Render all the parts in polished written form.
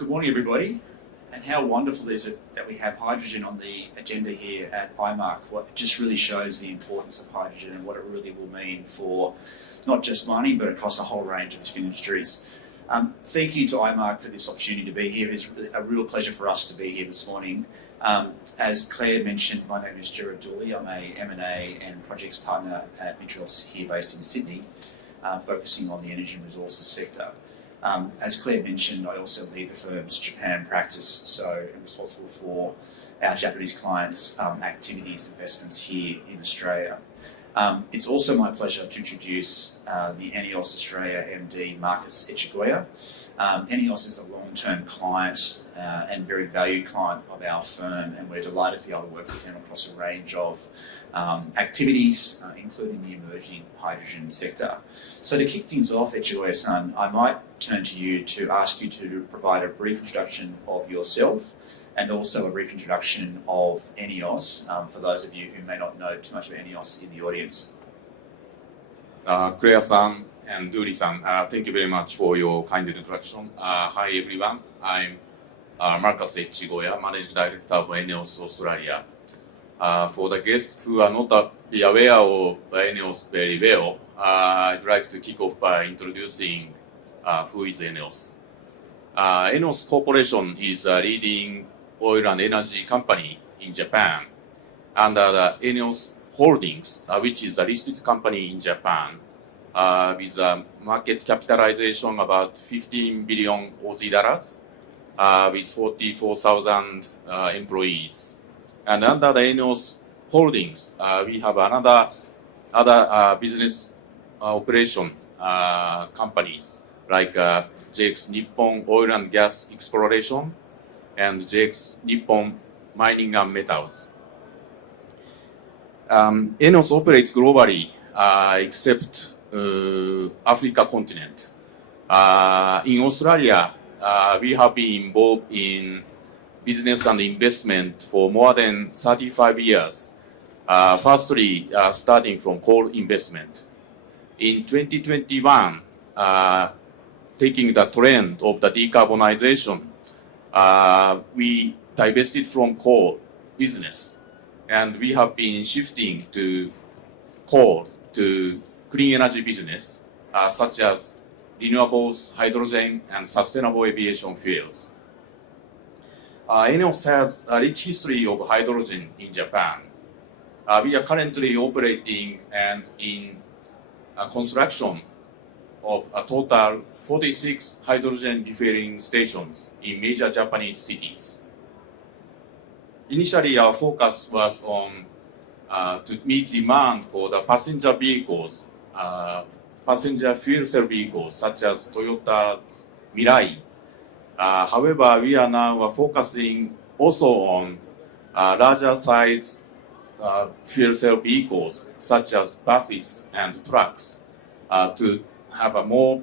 Good morning, everybody. And how wonderful is it that we have hydrogen on the agenda here at IMARC? What just really shows the importance of hydrogen and what it really will mean for not just mining, but across a whole range of different industries. Thank you to IMARC for this opportunity to be here. It's a real pleasure for us to be here this morning. As Claire mentioned, my name is Geread Dooley. I'm a M&A and projects partner at MinterEllison here based in Sydney, focusing on the energy and resources sector. As Claire mentioned, I also lead the firm's Japan practice, so I'm responsible for our Japanese clients' activities, investments here in Australia. It's also my pleasure to introduce the ENEOS Australia MD, Marcus Echigoya. ENEOS is a long-term client and very valued client of our firm, and we're delighted to be able to work with them across a range of activities, including the emerging hydrogen sector. So to kick things off, Echigoya-san, I might turn to you to ask you to provide a brief introduction of yourself and also a brief introduction of ENEOS for those of you who may not know too much about ENEOS in the audience. Claire-san and Dooley-san, thank you very much for your kind introduction. Hi everyone, I'm Marcus Echigoya, Managing Director of ENEOS Australia. For the guests who are not be aware of ENEOS very well, I'd like to kick off by introducing who is ENEOS. ENEOS Corporation is a leading oil and energy company in Japan under the ENEOS Holdings, which is a listed company in Japan with a market capitalization about 15 billion Aussie dollars with 44,000 employees. And under the ENEOS Holdings, we have other business operation companies like JX Nippon Oil and Gas Exploration and JX Nippon Mining and Metals. ENEOS operates globally except Africa continent. In Australia, we have been involved in business and investment for more than 35 years. Firstly, starting from coal investment. In 2021, taking the trend of the decarbonization, we divested from coal business, and we have been shifting to coal to clean energy business, such as renewables, hydrogen, and sustainable aviation fuels. ENEOS has a rich history of hydrogen in Japan. We are currently operating and in construction of a total 46 hydrogen refueling stations in major Japanese cities. Initially, our focus was on to meet demand for the passenger vehicles, passenger fuel cell vehicles such as Toyota's Mirai. However, we are now focusing also on larger size fuel cell vehicles such as buses and trucks to have a more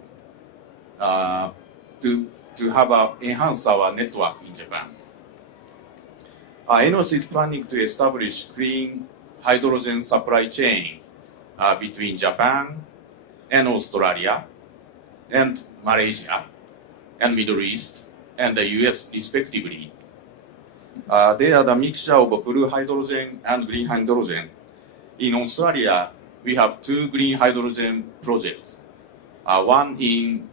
enhance our network in Japan. Enos is planning to establish clean hydrogen supply chain between Japan and Australia and Malaysia and Middle East and the US respectively. They are the mixture of blue hydrogen and green hydrogen. In Australia, we have two green hydrogen projects. One in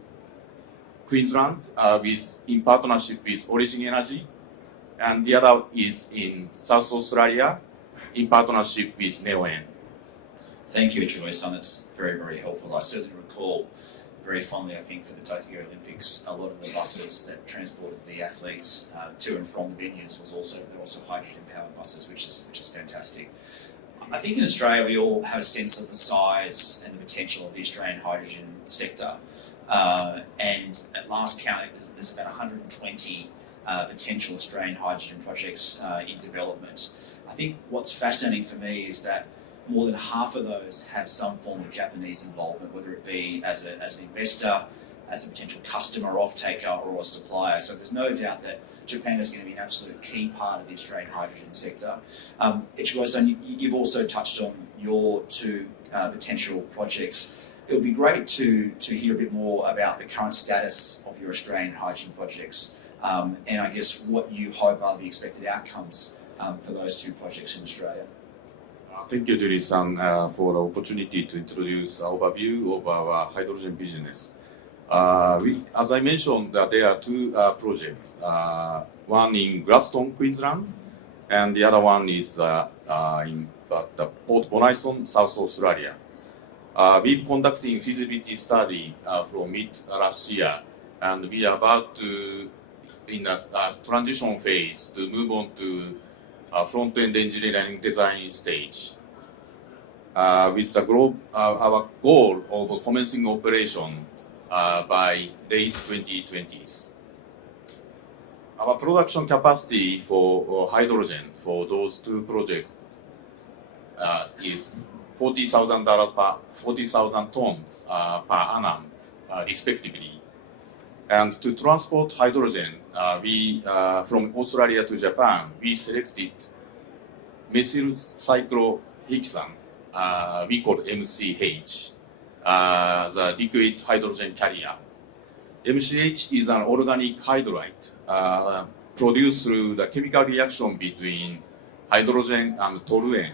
Queensland in partnership with Origin Energy, and the other is in South Australia in partnership with NEON. Thank you, Echigoya-san. That's very, very helpful. I certainly recall very fondly, I think, for the Tokyo Olympics, a lot of the buses that transported the athletes to and from the venues were also hydrogen-powered buses, which is fantastic. I think in Australia we all have a sense of the size and the potential of the Australian hydrogen sector. And at last count, there's about 120 potential Australian hydrogen projects in development. I think what's fascinating for me is that more than half of those have some form of Japanese involvement, whether it be as an investor, as a potential customer, off-taker, or a supplier. So there's no doubt that Japan is going to be an absolute key part of the Australian hydrogen sector. Echigoya-san, you've also touched on your two potential projects. It would be great to hear a bit more about the current status of your Australian hydrogen projects. and I guess what you hope are the expected outcomes for those two projects in Australia. Thank you, Dooley-san, for the opportunity to introduce an overview of our hydrogen business. As I mentioned, there are two projects. One in Gladstone, Queensland, and the other one is in Port Bonison, South Australia. We've conducting feasibility study from mid last year, and we are about to in a transition phase to move on to front-end engineering design stage. With the our goal of commencing operation by late 2020s. Our production capacity for hydrogen for those two projects is $40,000 per 40,000 tons per annum, respectively. And to transport hydrogen, we from Australia to Japan, we selected methyl cyclohexane, we call MCH, the liquid hydrogen carrier. MCH is an organic hydride produced through the chemical reaction between hydrogen and toluene.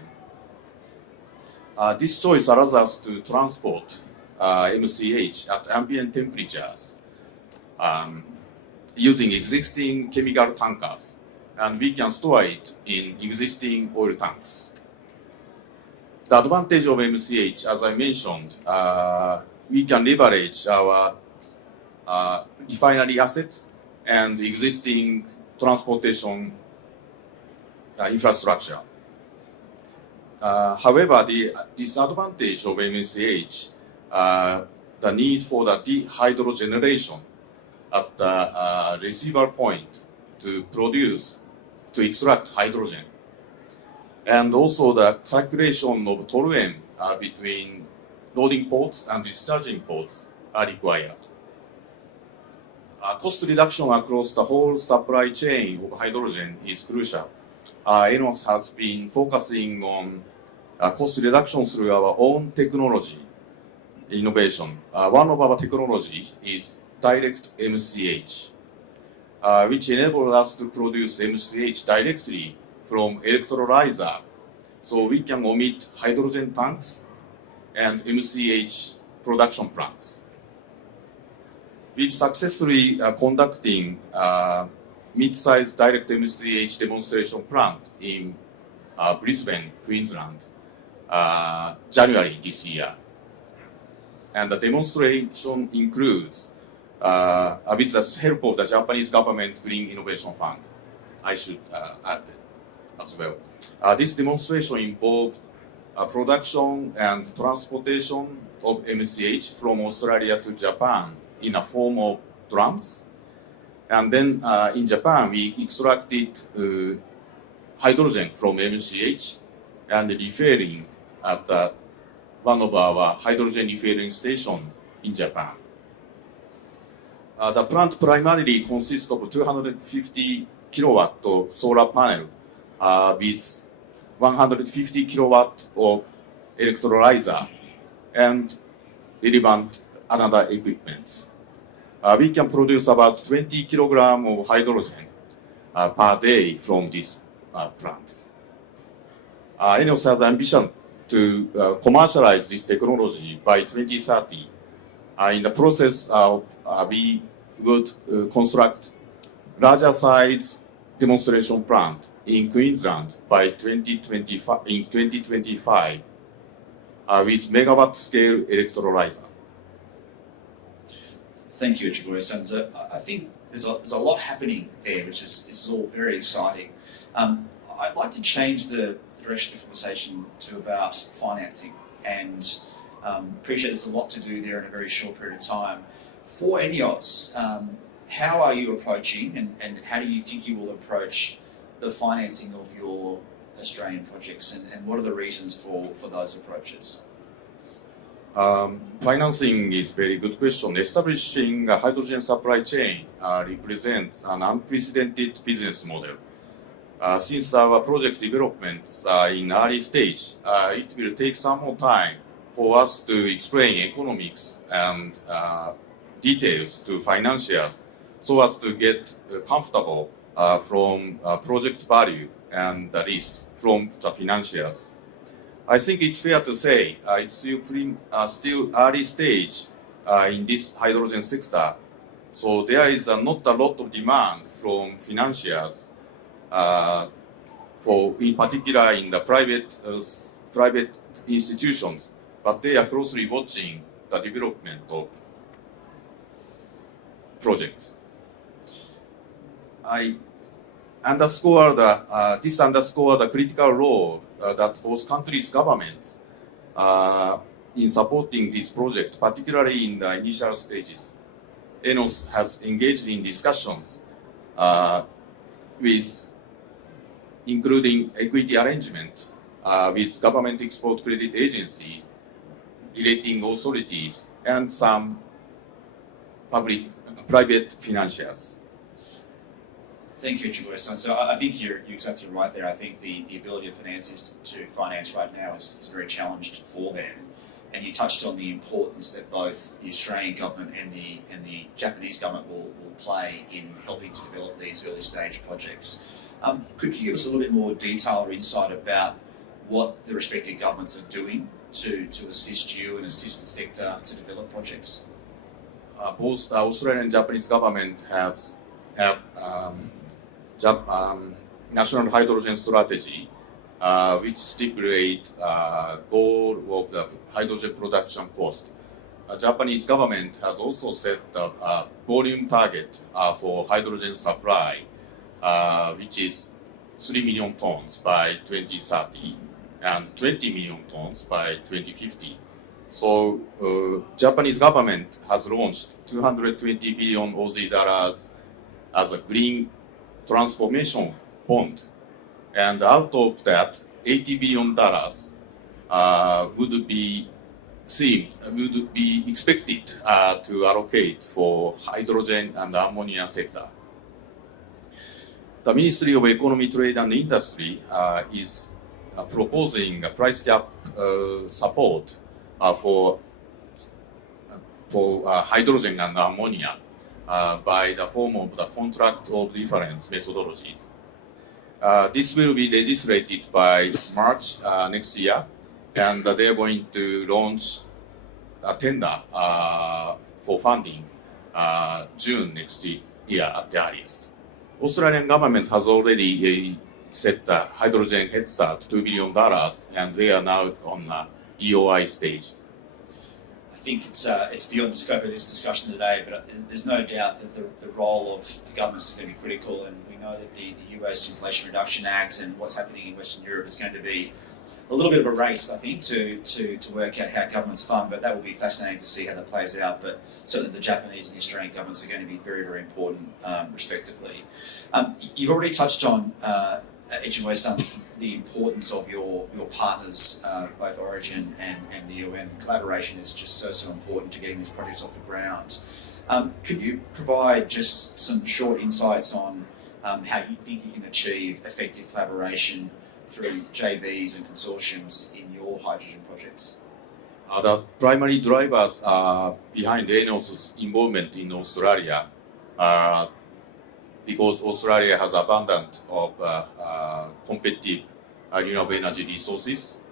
This choice allows us to transport MCH at ambient temperatures using existing chemical tankers, and we can store it in existing oil tanks. The advantage of MCH, as I mentioned, we can leverage our refinery assets and existing transportation infrastructure. However, the disadvantage of MCH, the need for the dehydrogenation at the receiver point to extract hydrogen, and also the circulation of toluene between loading ports and discharging ports are required. Cost reduction across the whole supply chain of hydrogen is crucial. Enos has been focusing on cost reduction through our own technology innovation. One of our technologies is direct MCH, which enables us to produce MCH directly from electrolyzer, so we can omit hydrogen tanks and MCH production plants. We've successfully conducting mid-sized direct MCH demonstration plant in Brisbane, Queensland, January this year. And the demonstration includes, with the help of the Japanese government Green Innovation Fund, I should add as well. This demonstration involved production and transportation of MCH from Australia to Japan in a form of drums. And then in Japan, we extracted hydrogen from MCH and refueling at one of our hydrogen refueling stations in Japan. The plant primarily consists of 250 kilowatt of solar panel with 150 kilowatt of electrolyzer and relevant another equipment. We can produce about 20 kilograms of hydrogen per day from this plant. Enos has ambition to commercialize this technology by 2030. In the process, we would construct larger size demonstration plant in Queensland by 2025 with megawatt scale electrolyzer. Thank you, Echigoya-san. So I think there's a lot happening there, which is all very exciting. I'd like to change the direction of the conversation to about financing, and appreciate there's a lot to do there in a very short period of time. For ENEOS, how are you approaching, and how do you think you will approach the financing of your Australian projects, and what are the reasons for those approaches? Financing is a very good question. Establishing a hydrogen supply chain represents an unprecedented business model. Since our project developments are in early stage, it will take some more time for us to explain economics and details to financiers so as to get comfortable from project value and the risk from the financiers. I think it's fair to say it's still early stage in this hydrogen sector. So there is not a lot of demand from financiers, in particular in the private institutions, but they are closely watching the development of projects. This underscores the critical role that both countries' governments in supporting this project, particularly in the initial stages. Enos has engaged in discussions including equity arrangements with government export credit agencies, relating authorities, and some private financiers. Thank you, Echigoya-san. So I think you're exactly right there. I think the ability of financiers to finance right now is very challenged for them. And you touched on the importance that both the Australian government and the Japanese government will play in helping to develop these early stage projects. Could you give us a little bit more detail or insight about what the respective governments are doing to assist you and assist the sector to develop projects? Both the Australian and Japanese government have national hydrogen strategy, which stipulate goal of the hydrogen production cost. Japanese government has also set a volume target for hydrogen supply, which is 3 million tons by 2030 and 20 million tons by 2050. So Japanese government has launched 220 billion Aussie dollars as a green transformation bond, and out of that, $80 billion would be expected to allocate for hydrogen and ammonia sector. The Ministry of Economy, Trade and Industry is proposing a price cap support for hydrogen and ammonia by the form of the contract of difference methodologies. This will be legislated by March next year, and they are going to launch a tender for funding June next year at the earliest. Australian government has already set the hydrogen head start $2 billion, and they are now on EOI stage. I think it's beyond the scope of this discussion today, but there's no doubt that the role of the governments is going to be critical, and we know that the US Inflation Reduction Act and what's happening in Western Europe is going to be a little bit of a race, I think, to work out how governments fund, but that will be fascinating to see how that plays out. But certainly the Japanese and the Australian governments are going to be very, very important, respectively. You've already touched on, Echigoya-san, the importance of your partners, both Origin and NEO, collaboration is just so important to getting these projects off the ground. Could you provide just some short insights on how you think you can achieve effective collaboration through JVs and consortiums in your hydrogen projects? The primary drivers behind Enos' involvement in Australia are because Australia has abundance of competitive renewable energy resources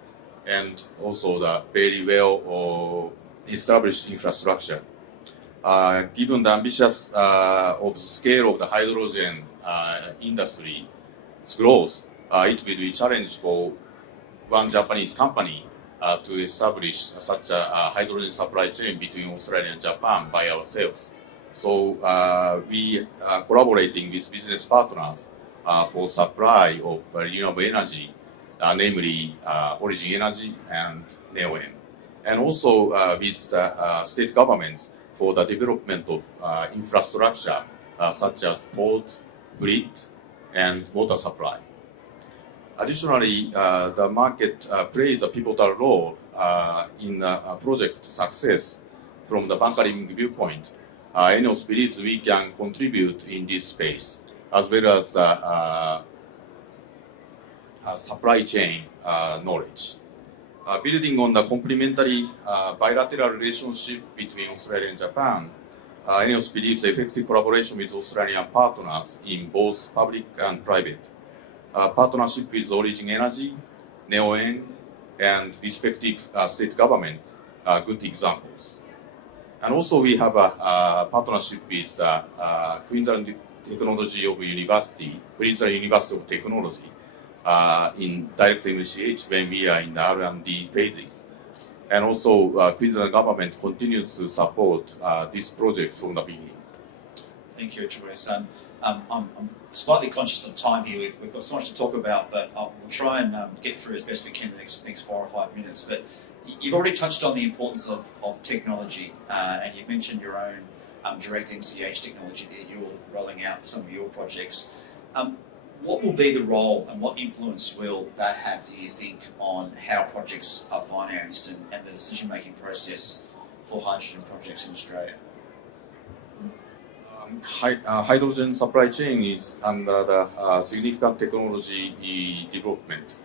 and also the very well established infrastructure. Given the ambitious of scale of the hydrogen industry's growth, it will be a challenge for one Japanese company to establish such a hydrogen supply chain between Australia and Japan by ourselves. So we are collaborating with business partners for supply of renewable energy, namely Origin Energy and NEOM, and also with the state governments for the development of infrastructure such as port, grid, and water supply. Additionally, the market plays a pivotal role in project success from the bunkering viewpoint. Enos believes we can contribute in this space, as well as supply chain knowledge. Building on the complementary bilateral relationship between Australia and Japan, ENEOS believes effective collaboration with Australian partners in both public and private. Partnership with Origin Energy, NEON, and respective state government are good examples. And also we have a partnership with Queensland Technology of University, Queensland University of Technology, in direct MCH when we are in the R&D phases. And also Queensland government continues to support this project from the beginning. Thank you, Echigoya-san. I'm slightly conscious of time here. We've got so much to talk about, but we'll try and get through as best we can in the next 4 or 5 minutes. But you've already touched on the importance of technology, and you've mentioned your own direct MCH technology that you're rolling out for some of your projects. What will be the role and what influence will that have, do you think, on how projects are financed and the decision-making process for hydrogen projects in Australia? Hydrogen supply chain is under the significant technology development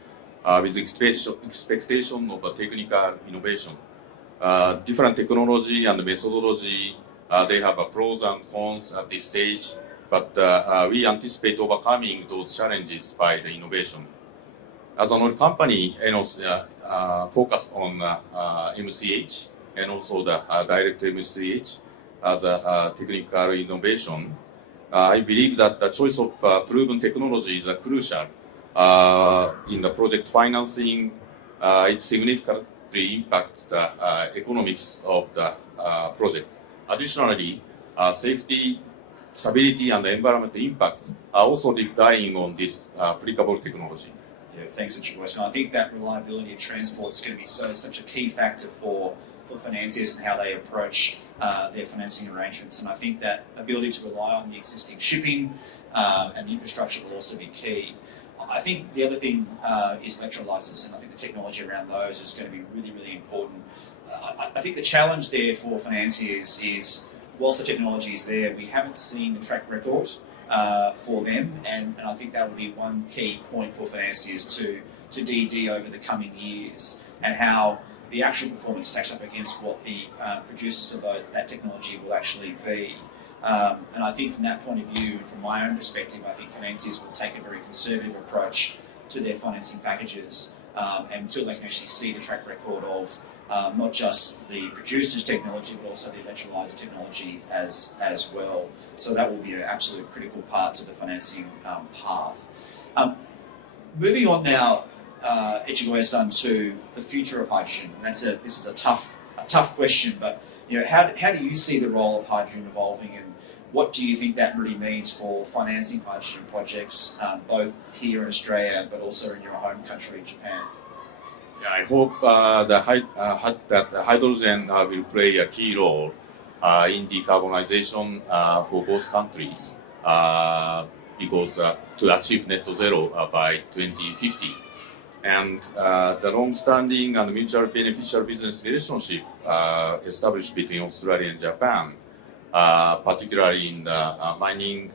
with expectation of technical innovation. Different technology and methodology, they have pros and cons at this stage, but we anticipate overcoming those challenges by the innovation. As an oil company, Enos focus on MCH and also the direct MCH as a technical innovation. I believe that the choice of proven technology is crucial in the project financing. It significantly impacts the economics of the project. Additionally, safety, stability, and environmental impact are also relying on this applicable technology. Yeah, thanks, Echigoya. I think that reliability of transport is going to be such a key factor for financiers and how they approach their financing arrangements. And I think that ability to rely on the existing shipping and infrastructure will also be key. I think the other thing is electrolyzers, and I think the technology around those is going to be really, really important. I think the challenge there for financiers is, whilst the technology is there, we haven't seen the track record for them, and I think that will be one key point for financiers to DD over the coming years, and how the actual performance stacks up against what the producers of that technology will actually be. And I think from that point of view, from my own perspective, I think financiers will take a very conservative approach to their financing packages until they can actually see the track record of not just the producer's technology, but also the electrolyzer technology as well. So that will be an absolute critical part to the financing path. Moving on now, Echigoya-san, to the future of hydrogen. And this is a tough question, but how do you see the role of hydrogen evolving, and what do you think that really means for financing hydrogen projects, both here in Australia, but also in your home country, Japan? Yeah, I hope that hydrogen will play a key role in decarbonization for both countries, because to achieve net zero by 2050. And the long-standing and mutual beneficial business relationship established between Australia and Japan, particularly in the mining,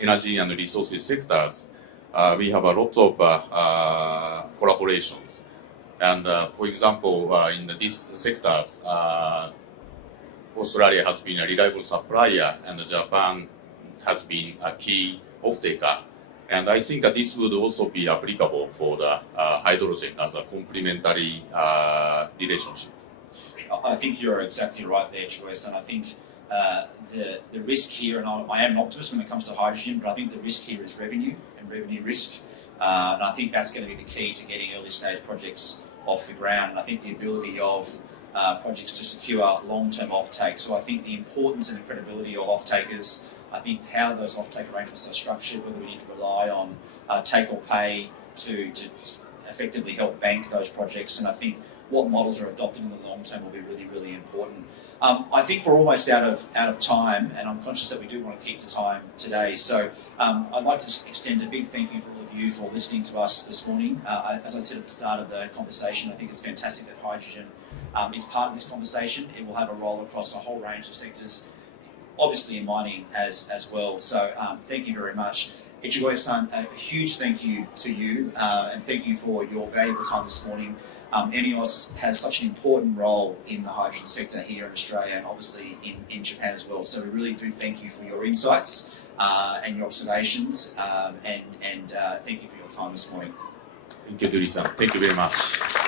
energy and resources sectors, we have a lot of collaborations. And for example, in these sectors, Australia has been a reliable supplier, and Japan has been a key off-taker. And I think that this would also be applicable for the hydrogen as a complementary relationship. I think you're exactly right there, Echigoya-san. I think the risk here, and I am an optimist when it comes to hydrogen, but I think the risk here is revenue and revenue risk. And I think that's going to be the key to getting early stage projects off the ground. And I think the ability of projects to secure long-term offtake. So I think the importance and the credibility of off-takers, I think how those offtake arrangements are structured, whether we need to rely on take or pay to effectively help bank those projects, and I think what models are adopted in the long term will be really, really important. I think we're almost out of time, and I'm conscious that we do want to keep to time today. So I'd like to extend a big thank you for all of you for listening to us this morning. As I said at the start of the conversation, I think it's fantastic that hydrogen is part of this conversation. It will have a role across a whole range of sectors, obviously in mining as well. So thank you very much. Echigoya-san, a huge thank you to you, and thank you for your valuable time this morning. ENEOS has such an important role in the hydrogen sector here in Australia and obviously in Japan as well. So we really do thank you for your insights and your observations and thank you for your time this morning. Thank you, Dooley-san. Thank you very much.